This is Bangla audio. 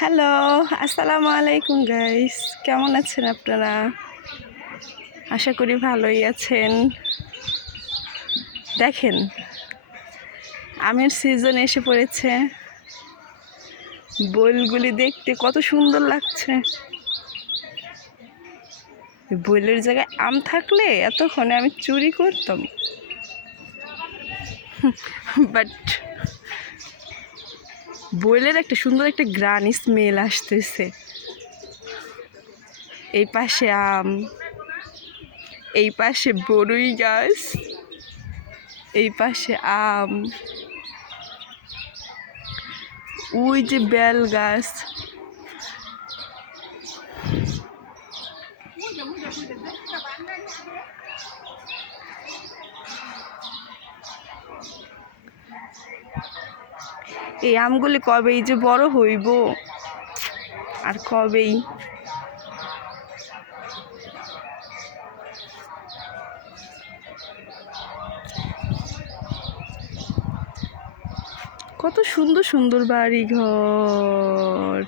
হ্যালো, আসসালামু আলাইকুম গাইস। কেমন আছেন আপনারা? আশা করি ভালোই আছেন। দেখেন, আমের সিজন এসে পড়েছে। বইলগুলি দেখতে কত সুন্দর লাগছে। বইলের জায়গায় আম থাকলে এতক্ষণে আমি চুরি করতাম, বাট বইলের একটা সুন্দর একটা গ্রান স্মেল আসতেছে। এই পাশে আম, এই পাশে বড়ই গাছ, এই পাশে আম, ওই যে বেল গাছ। এই আমগুলি কবেই যে বড় হইব, আর কবেই। কত সুন্দর সুন্দর বাড়ি ঘর।